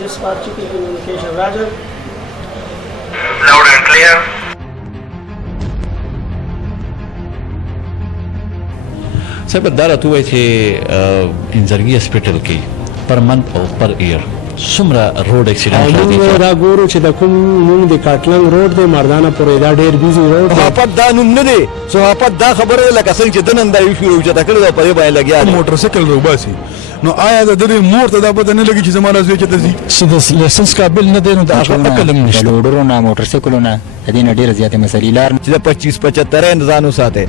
Just start checking communication. Roger. Loud and clear. صاحب دا راته وایي چې انزرګي هسپټل کې پر منث او پر ایر څومره روډ اکسیډنټ راځي موږ دا ګورو چې د کوم موږ د کاټلنګ روډ د مردانه پورې دا ډېر بیزي روډ دی. صحافت دا نوم نه دی، صحافت دا خبره ده لکه څنګه چې د نن دا یو شروع چې دا کړی دا پرې باندې لګیا دی. موټر سایکل روباسي نو آیا د دې مور ته دا پته نه لګي چې زما راځي چې تاسو د لایسنس قابل نه دی نو دا عقل هم نشته. لوډرونه موټر سایکلونه د دې نه ډېره زیاتې مسلې لار چې د 25-75 ځان وساته.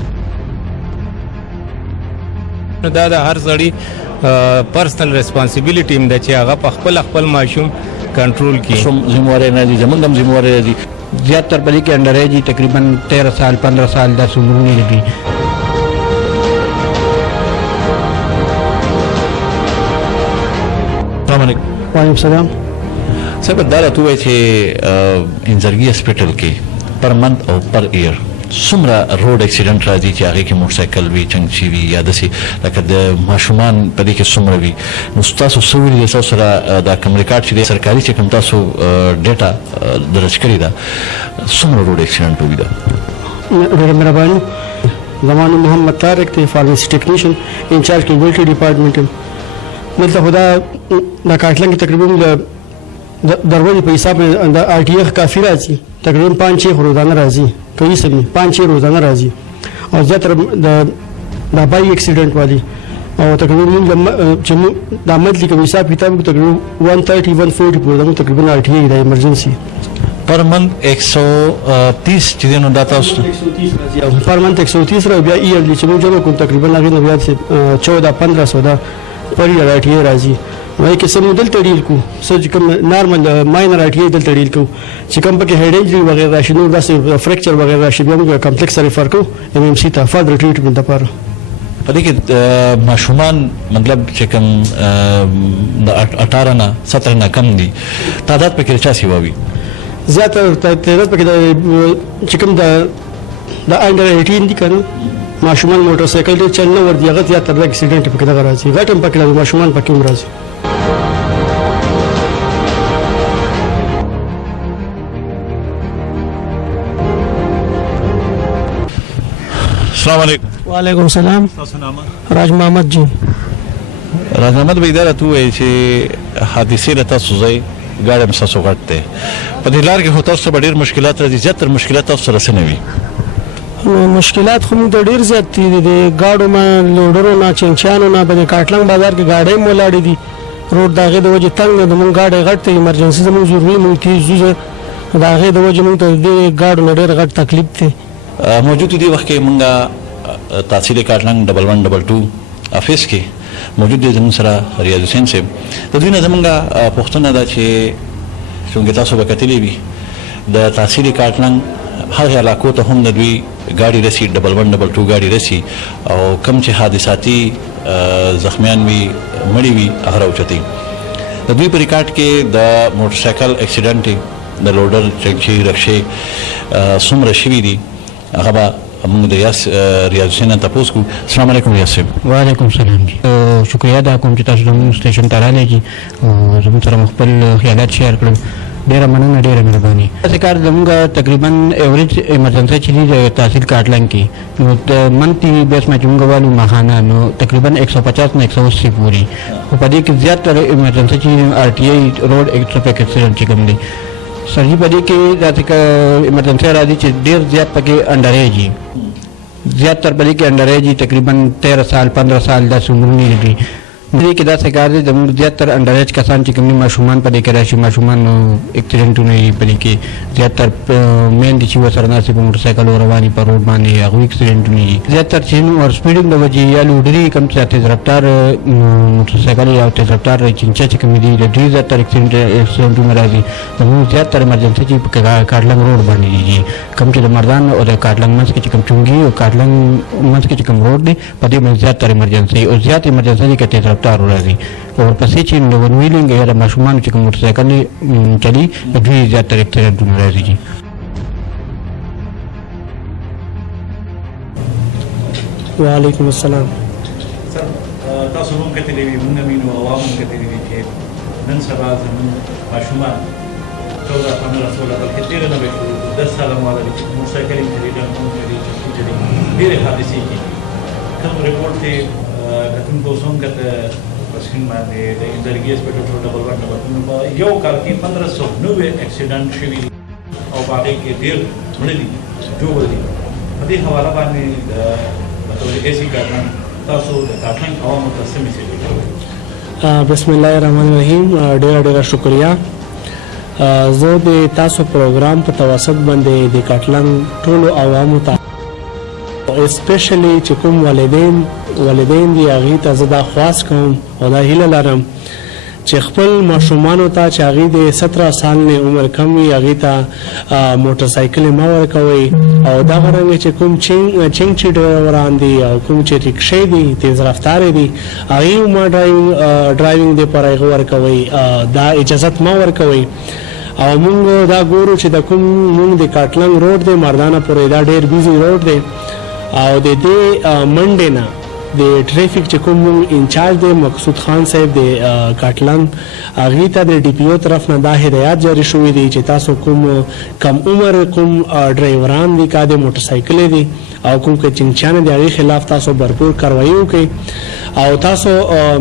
دا د هر سړي پرسنل ریسپانسیبিলিټي هم ده چې هغه په خپل ماشوم کنټرول کړي. ذمہواری نه دي، زمونږ هم ذمہواری دي. زیاتره په دې کې انډر ایج تقریبا 13 سال 15 سال دا عمرونه دي. السلام علیکم. وعلیکم السلام. صاحب دا راته وایي چې انزرګي هسپټل کې پر منث او پر ایر څومره روډ اکسیډنټ راځي چې هغې کې موټر سایکل وي، چنګچي وي، یا داسې لکه د ماشومان په دې کې څومره وي. نو تاسو څه ویلي دي؟ تاسو سره دا کوم ریکارډ چې دی سرکاري چې کوم تاسو ډیټا درج کړې ده څومره روډ اکسیډنټ وي ده؟ ډېره مهرباني. زما نوم محمد طارق دی، فارمسي ټیکنیشن انچارج کیبلټي ډپارټمنټ یم. دلته خو دا کاټلنګ کې تقریبا د ورځې په حساب د آر ټي ایف کافي راځي، تقریبا 5-6 روزانه راځي، کوي سمي 5-6 روزانه راځي او زیاتره د بایک اکسیډنټ والی او تقریبا موږ چې د منثلي کوم حساب کتاب تقریبا 130-140 پورې موږ تقریبا آر ټي ای د ایمرجنسي پر منث 130 چې دی نو دا تاسو پر منث 130 را بیا ایرلی چې موږ جوړ کوو تقریبا هغې نه بیا 14-1500 دا پر ایئر آر ټي ای راځي. وایي که څه مو دلته ډیل کوو، څه چې کوم نارمل ماینر آر ټي ای دلته ډیل کوو، چې کوم پکې هیډ انجري وغیره راشي، نور داسې فریکچر وغیره راشي، بیا موږ کمپلیکس ریفر کوو ایم ایم سی ته فردر ټریټمنټ لپاره. په دې کې ماشومان مطلب چې کوم د 18 نه 17 نه کم دي تعداد پکې چا سیوا وي؟ زیاتره تعداد پکې چې کوم د انډر 18 دي که نه ماشومان موټر سایکل ډېر چل نه ورځي، هغه زیاتره اکسیډنټ پکې دغه راځي، غټ هم پکې راځي، ماشومان پکې هم راځي. السلام علیکم. وعلیکم السلام. تاسو نام؟ راج محمد جی. راج محمد بھائی دا راته وایي چې حادثې له تاسو ځای ګاډی هم ستاسو غټ دی، په دې لار کې خو تاسو ته به ډېر مشکلات راځي، زیاتره مشکلات تاسو سره څه نه وي؟ مشکلات خو موږ ته ډېر زیات دي، د ګاډو نه، لوډرو نه، چنچیانو نه، په دې کاټلنګ بازار کې ګاډۍ هم ولاړې دي، روډ د هغې د وجې تنګ دی، زموږ ګاډی غټ دی، ایمرجنسي زموږ ضروري، موږ تېز ځو، د هغې د وجې موږ ته د دې ګاډو نه ډېر غټ تکلیف دی. موجود دی وخت کې موږ تحصیل کاټلنګ 1122 افیس کې موجود دی زموږ سره ریاض حسین صاحب. د دوی نه زموږ پوښتنه ده چې څنګه تاسو به کتلې وي د تحصیل کاټلنګ هغه علاقو ته هم د دوی ګاډي رسي، 1122 ګاډي رسي او کم چې حادثاتي زخمیان وي، مړي وي، هغه راوچتي. د دوی په ریکارډ کې د موټر سایکل اکسیډنټ، د لوډر، چنګچي، رکشې څومره شوي دي هغه به موږ د ریاض حسین نه تپوس کوو. السلام علیکم ریاض صاحب. وعلیکم السلام جی. شکریه ادا کوم چې تاسو زموږ سټیشن ته راغلئ جي او زموږ سره خپل خیالات شیر کړل. ډېره مننه، ډېره مهرباني. داسې کار زموږ تقریبا ایوریج ایمرجنسي چې دی د تحصیل کاټلنګ کې نو د منثلي بیس باندې چې موږ والو ماهانه نو تقریبا 150 نه 180 پورې، خو په دې کې زیاتره ایمرجنسي چې آر ټي ای روډ ټرافیک اکسیډنټ چې کوم دی سر جي په دې کې داسې ایمرجنسي راځي چې ډېر زیات پکې انډر ایج وي، زیاتره په دې کې انډر ایج تقریبا 13 سال 15 سال داسې عمرونه دي. دې کې داسې کار دی زموږ زیاتره انډر ایج کسان چې کوم ماشومان په دې کې راشي، ماشومان اکسیډنټونه یې په دې کې زیاتره میندې چې ورسره ناستې په موټر سایکل رواني په روډ باندې هغوی اکسیډنټونه یي زیاتره چې اوور سپیډینګ د وجې یا لوډري کوم چې تیز رفتار موټر سایکل یا تیز رفتار چنچه چې کوم دي د ډېر زیاتره اکسیډنټونه راځي. زموږ زیاتره ایمرجنسي چې په کاټلنګ روډ باندې دي، کوم چې د مردان او د کاټلنګ منځ کې چې کوم چونګي او کاټلنګ منځ کې چې کوم روډ دی په دې باندې زیاتره ایمرجنسي او زیات ایمرجنسي کې تیز رفتار راځي. ورپسې چې د ون ویلینګ یا د ماشومانو چې کوم موټر سایکل چلي دوی زیاتره اکسیډنټونه راځي جي. وعلیکم السلام. تاسو هم کتلې وي، موږ هم وینو، عوام هم کتلې وي چې نن سبا زموږ ماشومان 14-15-16 بلکې 13 نه به شروع 10 ساله مواله چې موټرسایکل یې خریدل هم لري چې ډېرې حادثې کېږي کوم رپورټ دی کتونکو اوس هم کته په سکرین باندې د اندرګي هسپټل ډبل 1 ډبل 2 په یو کال کې 1590 اکسیډنټ شوي دي او په هغې کې ډېر مړه دي جوړ دي په دې حواله باندې بطور ایسي کارمند تاسو د کاتلنګ عوامو ته څه میسیج ورکوئ؟ بسم الله الرحمن الرحیم. ډېره شکریه. زه د تاسو پروګرام په توسط باندې د کاتلنګ ټولو عوامو ته اسپیشلی چې کوم والدین دي هغې ته زه دا خواست کوم او دا هیله لرم چې خپل ماشومانو ته چې هغې د 17 سال نه عمر کم وي هغې ته موټر سایکل مه ورکوئ او دغه رنګه چې کوم چینګ ډرایوران دي او کوم چې رکشې دي تیز رفتارې دي هغې مه ډرایوینګ دپاره هغه ورکوئ دا اجازت مه ورکوئ او مونږ دا ګورو چې د کوم مونږ د کاتلنګ روډ دی مردانه پورې دا ډېر بیزي روډ دی او د دې منډې نه د ټریفک چې کوم انچارج دی مقصود خان صاحب د کاتلنګ هغې ته د ډي پی او طرف نه دا هدایات جاری شوي دي چې تاسو کوم کم عمر کوم ډرایوران دي کا د موټر سایکلې دي او کوم که چنګچیانې د هغې خلاف تاسو بھرپور کاروایي وکړئ او تاسو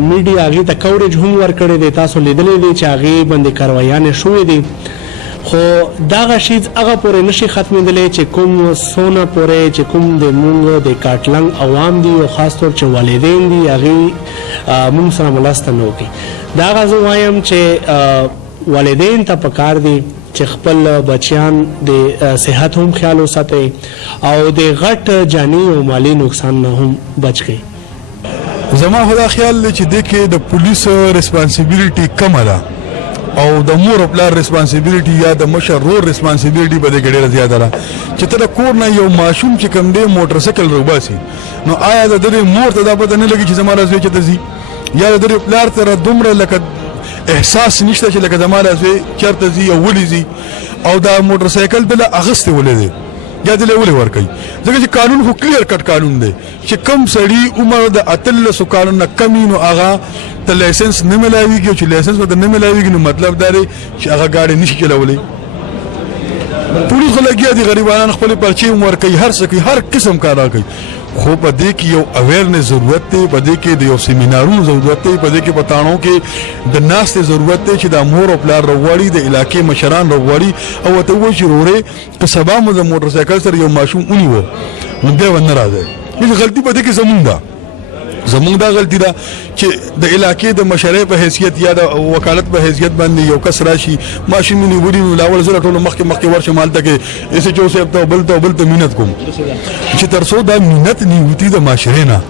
میډیا هغې ته کوریج هم ورکړی دی تاسو لیدلی دی چې هغې باندې کارواییانې شوې دي خو دغه شیز هغه پورې نشي ختمېدلی چې کوم څونه پورې چې کوم د مونږ د کاتلنګ عوام دي او خاص طور چې والدین دي هغې مونږ سره مرسته نه وکړي دا هغه زه وایم چې والدین ته پکار دي چې خپل بچیان د صحت هم خیال وساتئ او د غټ جاني او مالی نقصان نه هم بچ کړئ. زما خو دا خیال دی چې دې کې د پولیس ریسپانسیبیلیټي کمه ده او د مور او پلار ریسپانسیبیلیټي یا د مشر رور ریسپانسیبیلیټي په دې کې ډېره زیاته ده چې ته د کور نه یو ماشوم چې کوم دی موټر سایکل روباسي نو آیا د دې مور ته دا پته نه لګي چې زما راځي چې ته ځي یا د دې پلار ته دومره لکه احساس نشته چې لکه زما راځي چېرته ځي او ولې ځي او دا موټر سایکل بله اغستې ولې دی یا دې ولې ورکوي ځکه چې قانون خو کلیر کټ قانون دی چې کم سړي عمر د 18 کالو نه کم وي نو هغه ته لایسنس نه ملاویږي چې لایسنس ورته نه ملاویږي نو مطلب دا دی چې هغه ګاډي نشي چلولی پولیس خو لګیا دي غریبانان خپلې پرچې هم ورکوي هر څه کوي هر قسم کار کوي خو په دې کې یو اویرنس ضرورت دی په دې کې د یو سیمینارونو ضرورت دی په دې کې په تاڼو کې د ناستې ضرورت دی چې د مور او پلار راوغواړي د علاقې مشران راوغواړي او ورته ووایي چې ورورې که سبا مو د موټر سایکل سره یو ماشوم ونیوه نو بیا به نه راځئ هېڅ غلطي په دې کې زمونږ دا غلطي ده چې د علاقې د مشرۍ په حیثیت یا د وکالت په حیثیت باندې یو کس راشي ماشوم یې نیولي نو لاول زه ټولو مخکې ورشم هلته کې ایس ایچ او صاحب ته بل ته منت کوم چې تر څو دا منت نه وتي د معاشرې نه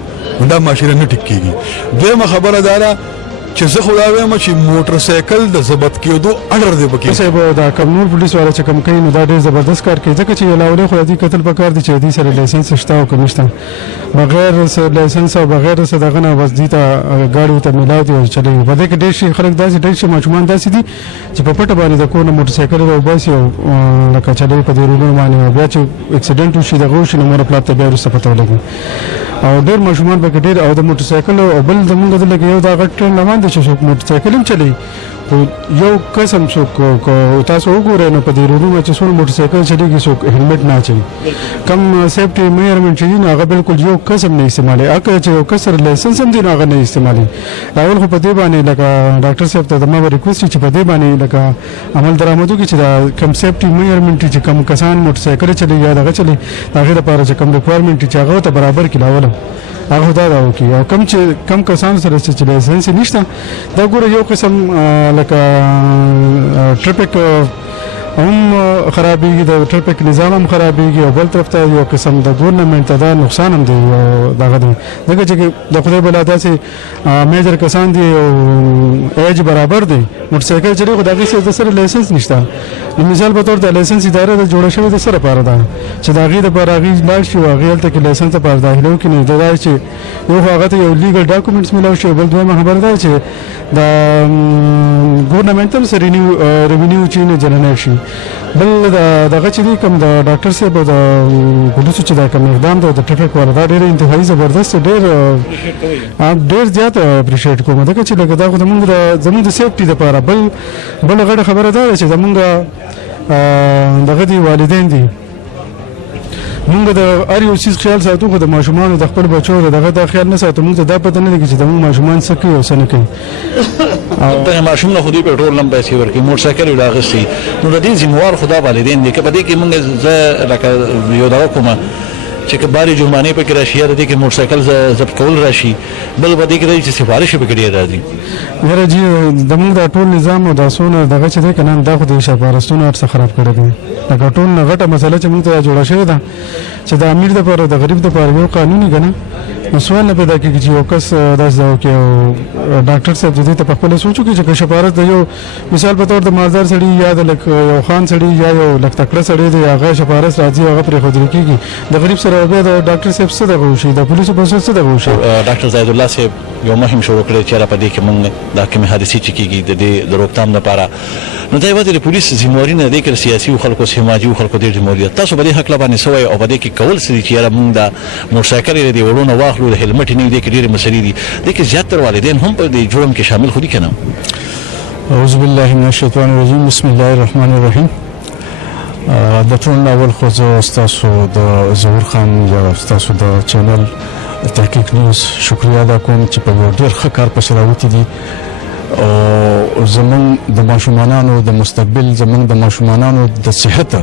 دا معاشره نه ټیک کېږي دویمه خبره دا ده چې زه خو دا وایم چې موټر سایکل د ضبط کېدو اډر دی پکې صاحب دا کوم نور پولیس والا چې کوم کوي نو دا ډېر زبردست کار کوي ځکه چې یو لاولې خو دې قتل پکار دي چې دې سره لایسنس شته او که نشته بغیر لایسنس او بغیر څه دغه نه بس دې ته ګاډي ته میلاو دي او چلوي په دې کې ډېر شي خلک داسې ډېر شي ماشومان داسې دي چې په پټه باندې د کور نه موټر سایکل راوباسي او لکه چلوي په دې روډونو باندې بیا چې اکسیډنټ وشي دغه وشي نو مور پلار ته بیا وروسته پته ولګي او ډېر ماشومان پکې ډېر او د موټر سایکل او بل زمونږ دلته یو دا غټ ټرین روان دی چې څوک موټر سایکل هم چلوي خو یو قسم څوک تاسو وګورئ نو په دې روډونو چې څوک موټر سایکل چلېږي څوک هیلمټ نه اچوي کم سیفټي میجرمنټ چې دي نو هغه بالکل یو قسم نه استعمالوي هغه چې یو کس سره لایسنس هم دی نو هغه نه استعمالوي اول خو په دې باندې لکه ډاکټر صاحب ته زما به ریکویسټ چې په دې باندې لکه عمل درآمد وکړي چې دا کم سیفټي میجرمنټ چې کم کسان موټر سایکل چلوي یا دغه چلوي هغې لپاره چې کم ریکوایرمنټ چې هغه ته برابر کړي لاوله هغه دا وکړي او کم کسان سره چې لایسنس نشته دا ګوره یو قسم لکه ټریفک هم خرابېږي د ټریفک نظام هم خرابېږي او بل طرف ته یو قسم د ګورنمنټ ته دا نقصان هم دی دغه دی ځکه چې د خدای بلا داسې میجر کسان دي او ایج برابر دی موټر سایکل چلوي خو د هغې د سره لایسنس نشته نو مثال په طور د لایسنس اداره د جوړه شوې د څه لپاره ده چې د هغې دپاره هغې لاړ شي او هغې هلته کې لایسنس لپاره داخله وکړي نو دا چې یو خو هغه ته یو لیګل ډاکومنټس میلاو شي بل دویمه خبره ده چې د ګورنمنټ هم سره ریونیو چې نه جننه شي بل دغه چې دی کوم د ډاکټر صاحب د پولیسو چې دا کوم اقدام دی د ټریفیک والا دا ډېر انتهایی زبردست ډېر زیات اپریشیټ کوم ځکه چې لکه دا خو زموږ د سیفټي دپاره بل غټه خبره دا ده چې زموږ دغه دي والدین دي مونږ د هر یو چیز خیال ساتو خو د ماشومانو د خپل بچو دغه د خیال نه ساتو مونږ ته دا پته نه لګي چې زموږ ماشومان څه کوي او څه نه کوي د ماشوم نه خو دوی پټرول هم پیسې ورکوي موټر سایکل یې راغستي نو د دې ذموار خدا والدین دي که په دې کې مونږ زه لکه یو دغه کومه چې که بارې جرمانې پکې راشي یا د دې کې موټر سایکل ضبط کول راشي بل په دې کې راځي چې سفارش پکې ډېر راځي یاره جي زموږ دا ټول نظام او دا څونه دغه چې دی که نه دا خو د شاپارستونو هر څه خراب کړی دی لکه ټول نه غټه مسله چې مونږ ته جوړه شوې ده چې د امیر دپاره د غریب دپاره یو قانون یې که نه نو سوال نه پیدا کېږي چې یو کس داسې دا وکړي او ډاکټر صاحب د دې ته پخپله سوچ وکړي چې که شپارس د یو مثال په طور د مالدار سړي یا د لک یو خان سړي یا یو لک تکړه سړی دی هغه شپارس راځي هغه پرېښودل کېږي د غریب سره بیا د ډاکټر صاحب څه دغه وشي د پولیسو په څه دغه وشي ډاکټر زاهد الله صاحب یو مهم شروع کړی چې په دې کې مونږ دا کومې حادثې چې کېږي د دې د روکتام لپاره نو دا یوازې د پولیس ذمواري نه دی که سیاسي او خلکو سماجي او خلکو ډېر ذمواري تاسو په دې هکله باندې څه وایئ او په دې کې کول څه دي چې یاره مونږ د موټر سایکل یې د وړو نه واخلو د هلمټ یې نه وي دې کې ډېرې مسلې دي دې کې زیاتره والدین هم په دې جرم کې شامل خو دي که نه اعوذ بالله من الشیطان الرجیم بسم الله الرحمن الرحیم د ټول نه اول خو زه ستاسو د ظهور خان یا ستاسو د چینل تحقیق نیوز شکریه ادا کوم چې په یو ډېر ښه کار پسې راوتي دي او زمونږ د ماشومانانو د مستقبل زمونږ د ماشومانانو د صحت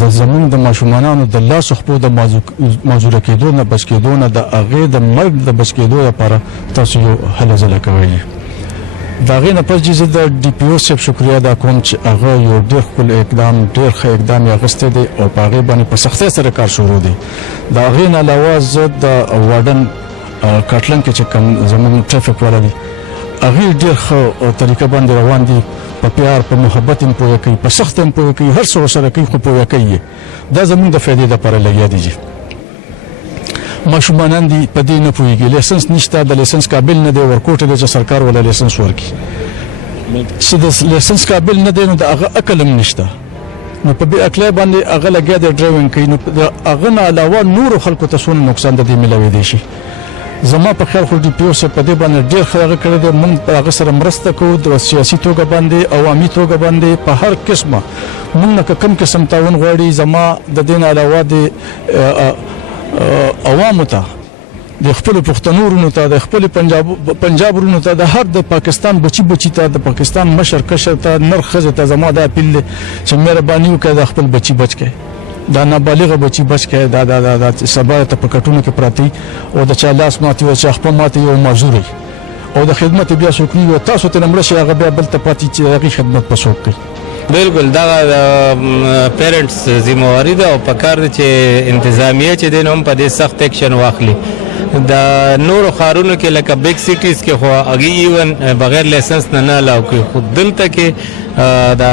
د زمونږ د ماشومانانو د لاس خپو د معذوره کېدو نه بچ کېدو نه د هغې د مرګ د بچ کېدو لپاره تاسو یو هله ځله کوئ د هغې نه پس چې زه د ډي پي او صاحب شکریه ادا کوم چې هغه یو ډېر ښکلی اقدام ډېر ښه اقدام یې اخیستی دی او په هغې باندې په سختۍ سره کار شروع دی د هغې نه علاوه زه د وارډن کاټلنګ کې چې کوم زموږ ټرافیک والا دي هغې ډېر ښه طریقه باندې روان دي په پیار په محبت هم پوهه کوي په سخت هم پوهه کوي هر څه ورسره کوي خو پوهه کوي دا زموږ د فایدې دپاره لګیا دي ماشومانان دي په دې نه پوهېږي لیسنس نشته د لیسنس قابل نه دی ورکوټی دی چې سرکار ولا لیسنس ورکړي چې د لیسنس قابل نه دی نو د هغه عقل هم نشته نو په بې عقلۍ باندې هغه لګیا دی ډرایوینګ کوي نو د هغه نه علاوه نورو خلکو ته څونه نقصان د دې میلاویدی شي زما په خیال خو ډي پي او صاحب په دې باندې ډېر ښه هغه کړی دی موږ په هغه سره مرسته کوو د سیاسي توګه باندې عوامي توګه باندې په هر قسمه موږ نه که کوم قسم تعاون غواړي زما د دې نه علاوه د عوامو ته د خپل پښتنو ورونو ته د خپل پنجاب ورونو ته د هر د پاکستان بچي ته د پاکستان مشر کشر ته نر ښځې ته زما دا اپیل دی چې مهرباني وکړئ د خپل بچي بچ کړئ دا نابالغه بچي بچ کړئ دا سبا ته په کټونو کې پراته او د چا لاس ماتې او چا خپه ماتې او معذور او د خدمت بیا څوک نه وي تاسو ته مړه شي هغه بیا بل ته پاتې چې هغې خدمت په څوک کوي بالکل دا پیرنټس ذمواري ده او پکار ده چې انتظامیه چې دی نو هم په دې سخت اکشن واخلي د نورو ښارونو کې لکه بیگ سیټیز کې خو هغې ایون بغیر لیسنس نه الاو کوي خو دلته کې دا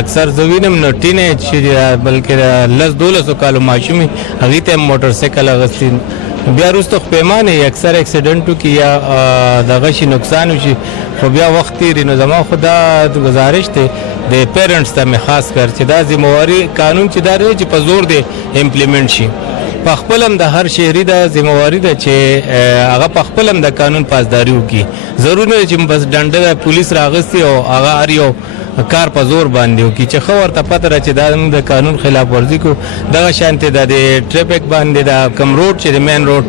اکثر زه وینم نو ټین ایج چې بلکې 10-12 کالو ماشومې هغې ته موټر سایکل اغوستي بیا وروسته خو پیمانې اکثر اکسیډنټو کې یا دغه شي نقصان وشي خو بیا وخت تېري نو زما خو دا ګزارش دی د پیرنټس ته مې خاص کر چې دا ذمواري قانون چې دا دی چې په زور دی امپلیمنټ شي په خپل هم د هر شهري دا ذمواري ده چې هغه په خپل هم د قانون پاسداري وکړي ضروري نه چې بس ډنډه پولیس راغستي او هغه هر یو کار په زور باندې وکړي چې ښه ورته پته ده چې دا د قانون خلاف ورزي کو دغه شانتې د ټریفک باندې د کم روډ چې د مین روډ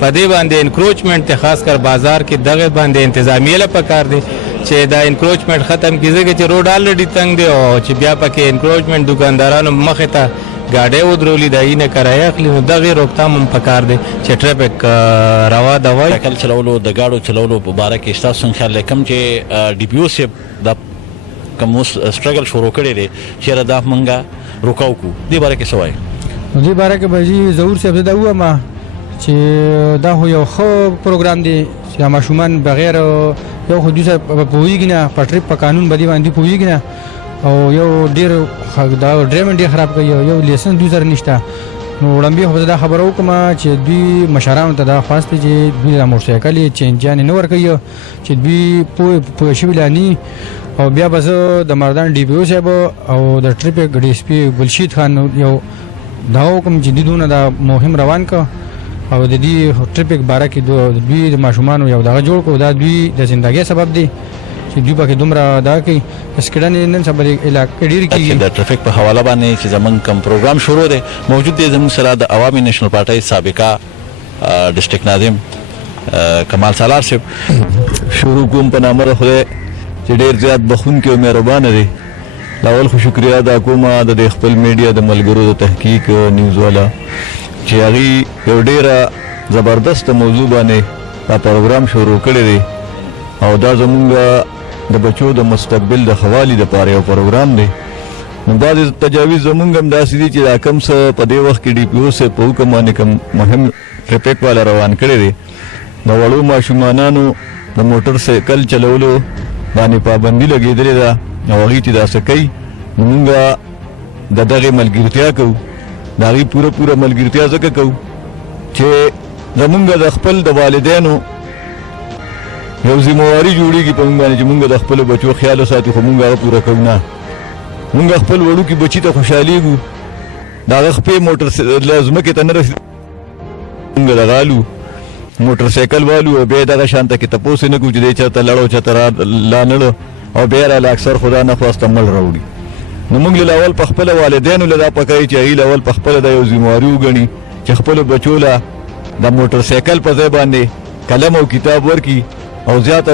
په دې باندې انکروچمنټ ته خاص کر بازار کې دغه باندې انتظامیه له پکار دی چې دا انکروچمنٹ ختم کیږي چې روډ الریډي تنگ دی او چې بیا پکې انکروچمنٹ دکاندارانو مخه ته گاډي ودرولې دای نه کرایه اخلي نو دغه روکتام هم پکار دی چې ټریفک روا دا وای سایکل چلولو د گاډو چلولو په اړه کې تاسو خیال لیکم چې ډي پی او سیب د کوم سټرګل شروع کړی دی چې را د منګه روکاو کو دی باره کې سوای دی باره کې به ضرور څه دا وما چې دا هو یو خو پروګرام دی چې ماشومان بغیر یو خو دوی پوهیږي نه په ټریپ په قانون باندې باندې پوهیږي نه او یو ډیر دا ډرایوینګ ډیر خراب کوي یو لیسنس دوی سره نشته نو وړاندې خو دا خبره وکړم چې دوی مشرانو ته دا خواست دی چې دوی د موټرسایکل یې چینجیانې نه ورکوي چې دوی پوه شوي لا نه او بیا به زه د مردان ډي پي او صاحب او د ټریفک ډي اس پي ګلشید خان یو دا وکړم چې دوی دونه دا مهم روان کړه او د دې ټریفک باره کې دوی د ماشومانو یو دغه جوړ کړو دا دوی د زندګۍ سبب دی چې دوی پکې دومره دا کوي اسکډنې نن سبا علاقې ډېر کېږي د ټریفک په حواله باندې چې زمونږ کوم پروګرام شروع دی موجود دی زمونږ سره د عوامي نیشنل پارټۍ سابقه ډسټرکټ ناظم کمال سالار صاحب. شروع کوم په نامه د خدای چې ډېر زیات بخښونکی او مهربانه دی. اول خو شکریا ادا کوم د خپل میډیا د ملګرو د تحقیق نیوز والا چې هغې یو ډېره زبردست موضوع باندې دا پروګرام شروع کړی دی او دا زمونږ د بچو د مستقبل د خوالي دپاره یو پروګرام دی. نو بعضې تجاویز زمونږ هم داسې دي چې دا کوم څه په دې وخت کې ډي پي او صاحب په حکم باندې کوم مهم ټریفک والا روان کړی دی د وړو ماشومانانو د موټر سایکل چلولو باندې پابندي لګېدلې ده او هغې چې داسې کوي نو مونږ د دغې ملګرتیا کوو د هغې پوره ملګرتیا ځکه کوو چې زمونږ د خپل د والدینو یو ذمواري جوړېږي په مونږ باندې چې مونږ د خپلو بچو خیال وساتو خو مونږ هغه پوره کوو نه. مونږ خپل وړوکي بچي ته خوشحالېږو د هغه خپې موټر ځمکې ته نه رسېږي مونږ دغه الو موټر سایکل والو او بیا دغه شانته کې تپوس نه کوو چې دی چېرته لړ او چېرته لا نړه او بیا راله اکثر خدا نه خواسته مړ راوړي. نو مونږ له اول په خپله والدینو له دا پکوي چې هغوی له اول په خپله دا یو ذمواري وګڼي چې خپلو بچو له د موټر سایکل په ځای باندې قلم او کتاب ورکړي او زیات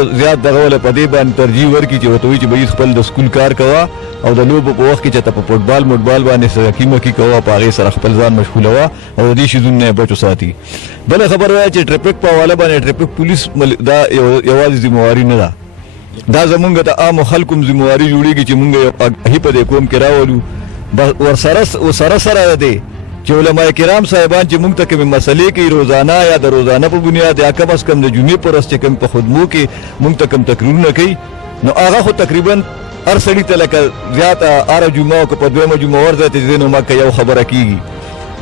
دغه وله په دې باندې ترجیح ورکړي چې ورته وایي چې به خپل د سکول کار کوه او د لوبو په وخت کې چې ته په فوټبال موټبال باندې سرکي مکي کوه په هغې سره خپل ځان مشغولوه او د دې شیزونو نه بچو ساتي. بله خبر وایه چې ټریفک په حواله باندې ټریفک پولیس دا یوازې ذمواري نه ده دا زمونږ د عامو خلکو هم ذمواري جوړېږي چې مونږ یو اګهي په دې قوم کې راولو ورسره سره دی چې علماء کرام صاحبان چې مونږ ته کومې مسلې کوي روزانه یا د روزانه په بنیاد یا کم از کم د جمعې په ورځ چې کوم په خدمو کې مونږ ته کوم تقریرونه کوي نو هغه خو تقریبا هر سړي ته لکه زیاته هره جمعه او که په دویمه جمعه ورځی ته ځې نو مکه یو خبره کېږي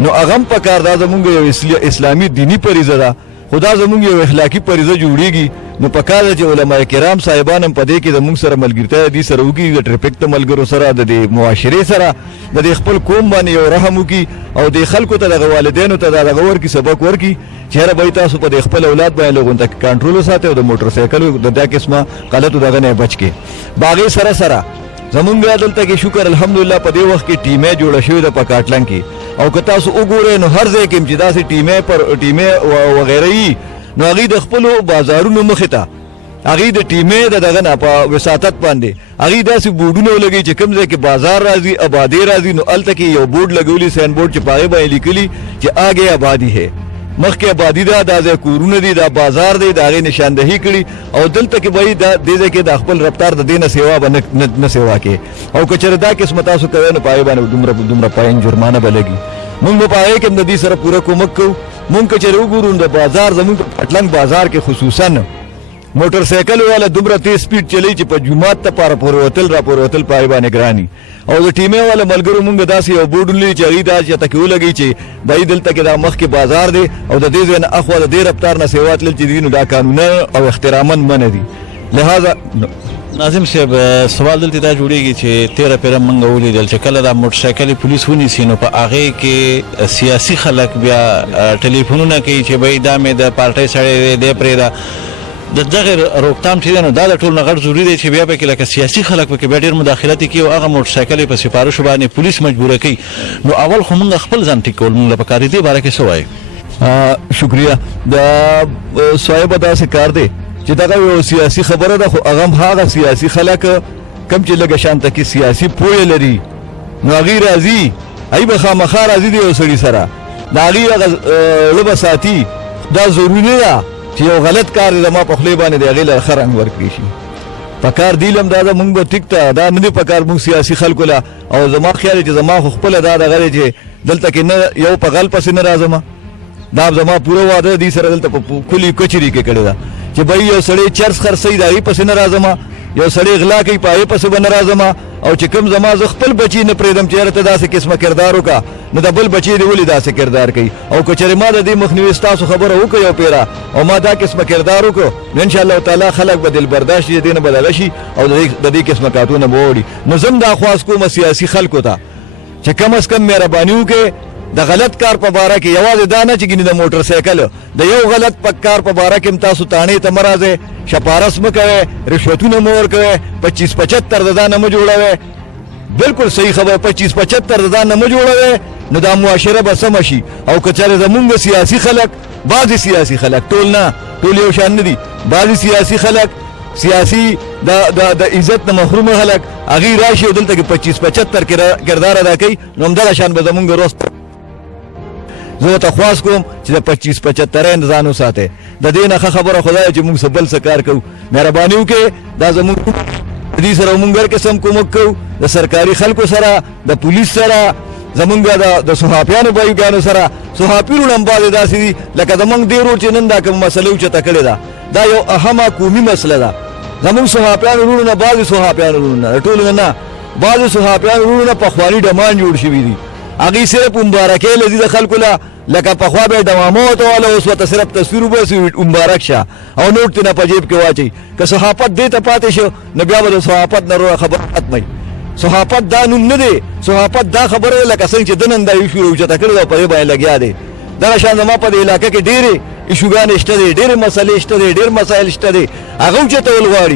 نو هغه هم پکار دا زمونږ یو اسلامي دیني فریضه ده خو دا زمونږ یو اخلاقي فریضه جوړېږي نو پکار ده چې علماء کرام صاحبان هم په دې کې زمونږ سره ملګرتیا دې سره وکړي د ټریفک د ملګرو سره د دې معاشرې سره د دې خپل قوم باندې یو رحم وکړي او دې خلکو ته دغه والدینو ته دغه ورکړي سبق ورکړي چې هره به تاسو په خپل اولاد باندې لږ کنټرول وساتئ او د موټر سایکلو د دا قسمه غلطو دغه نه بچ کړي. باغې سره زمونږ دلته کې شکر الحمدلله په دې وخت کې ټیمې جوړه شوې ده په کاټلنګ کې او که تاسو وګورئ نو هر ځای کې چې داسې ټیمې وغیره یي نو هغوی د خپلو بازارونو مخې ته هغوی د ټیمې د دغه نه په وساطت باندې هغوی داسې بورډونه ولګوي چې کوم ځای کې بازار راځي آبادي راځي نو هلته کې یو بورډ لګولی ساین بورډ چې په هغې باندې لیکلي چې آګې آبادي ہے مخکې آبادي ده دا ځای کورونه دي دا بازار دی د هغې نشاندهي کړي او دلته کې به یې دې ځای کې د خپل رفتار د دې نه سیوا به نه سیوا کوي او که چېرې دا قسمه تاسو کوئ نو په هغې باندې دومره پاین جرمانه به لګي. مونږ به په هغې کې هم د دې سره پوره کومک کوو. مونږ که چېرې وګورو د بازار زمونږ په کټلنګ بازار کې خصوصا موټر سایکل والا دومره تیز سپیډ چلی چې په جومات ته پاره پورې وتل را پورې وتل په هغې باندې ګراني او د ټیمې والا ملګرو مونږ داسې یو بورډ ولري چې هغوی دا چېرته کې ولګوي چې بهی دلته کې دا مخکې بازار دی او د دې ځای نه اخوا د دې رفتار نه سیوا تلل چې دي نو دا قانونه او احتراما منع دي. لہذا ناظم صاحب سوال دلته دا جوړېږي چې 13 پیره موږ ولیدل چې کله دا موټر سایکل پولیس ونیسي نو په هغې کې سیاسي خلک بیا ټلیفونونه کوي چې بهی دا مې د پارټۍ سړی دی پرېږده د دغه روکتام چې دی نو دا د ټول نه غټ ضروري دی چې بیا پکې لکه سیاسي خلک پکې بیا ډېر مداخلت کوي او هغه موټر سایکل یې په سپارښو باندې پولیس مجبوره کوي نو اول خو موږ خپل ځان ټیک کول موږ له پکار دي دې باره کې څه وایي؟ شکریه. دا صاحبه داسې کار دی چې دغه یو سیاسي خبره ده خو هغه سیاسي خلک کم چې لږه شانته کې سیاسي پوهه لري نو هغوی راځي هغوی به خامخا راځي د یو سړي سره د هغوی هغه زړه به ساتي. دا ضروري ده چې یو غلط کار زما په خولې باندې د هغې له ښه رنګ ورکړي شي. په کار دیلم دا مونږ به ټیک ته دا نه دی په کار مونږ سیاسي خلکو له او زما خیال چې زما خو خپله دا دغه دی چې دلته کې نه یو په غل پسې نه راځم دا زما پوره واده دی سره دلته په کلي کچري کې کړې ده چې بهی یو سړی چرس خرڅوي د هغې پسې نه راځم یو سړی غلا کوي په هغې پسې به نه راځم او چې کوم زما زه خپل بچي نه پرېږدم چې یاره ته داسې قسمه کردار وکړه نو د بل بچي دې ولې داسې کردار کوي او که چېرې ما د دې مخنیوي ستاسو خبره وکړه یو پیره او ما دا قسمه کردار وکړو نو انشاءالله تعالی خلک به دلبرداشت دې نه بدله شي او د دې قسمه کارتونه به ووړي نو زه هم دا خواست کوم سیاسي خلکو ته چې کم از کم مهرباني وکړئ د غلط کار په باره کې یوازې دا نه چې ګینې د موټر سایکل د یو غلط کار په باره کې هم تاسو تاڼې ته مه راځئ شپارس مه کوئ رشوتونه مه ورکوئ 25-75 د ځان نه مه جوړوئ بالکل صحیح خبره 25-75 د ځان نه مه جوړوئ نو دا معاشره به سمه شي او که چېرې زمونږ سیاسي خلک بعضې سیاسي خلک ټول نه ټول یو شان نه دي بعضې سیاسي خلک سیاسي د عزت نه محرومه خلک هغوی راشي او دلته کې 25-75 کردار ادا کوي نو همدغه شان به زمونږ روست زه ورته خواست کوم چې د 25-75 نه ځان وساتئ د دې نه ښه خبره خدایه چې موږ څه بل څه کار کوو مهرباني وکړئ دا زموږ دې سره موږ هر قسم کومک کوو د سرکاري خلکو سره د پولیس سره زمونږ د صحافیانو بایوګانو سره صحافي وروڼه هم بعضې داسې دي لکه زمونږ دې روډ چې نن دا کومه مسله اوچته کړې ده دا یو اهمه قومي مسله ده زمونږ صحافیانو وروڼو نه بعضې صحافیانو وروڼو نه د ټولو نه بعضې صحافیانو وروڼو نه پخواني ډمان جوړ شوي دي هغوی صرف مبارکۍ لذي د خلکو له لکه پخوا به یې ډمامه ورته واله اوس ورته صرف تصویر وباسي مبارک شه او نوټ ترې نه په جیب کې واچوي که صحافت دې ته پاتې شو نو بیا به د صحافت نه خبره ختموي صحافت دا نوم نه دی صحافت دا خبره ده لکه څنګه چې د نن دا ایشو راوچته کړې ده او په دې باندې لګیا دی دغه شان زما په دې علاقه کې ډېرې ایشوګانې شته دي ډېرې مسلې شته دي ډېر مسایل شته دي هغه اوچتول غواړي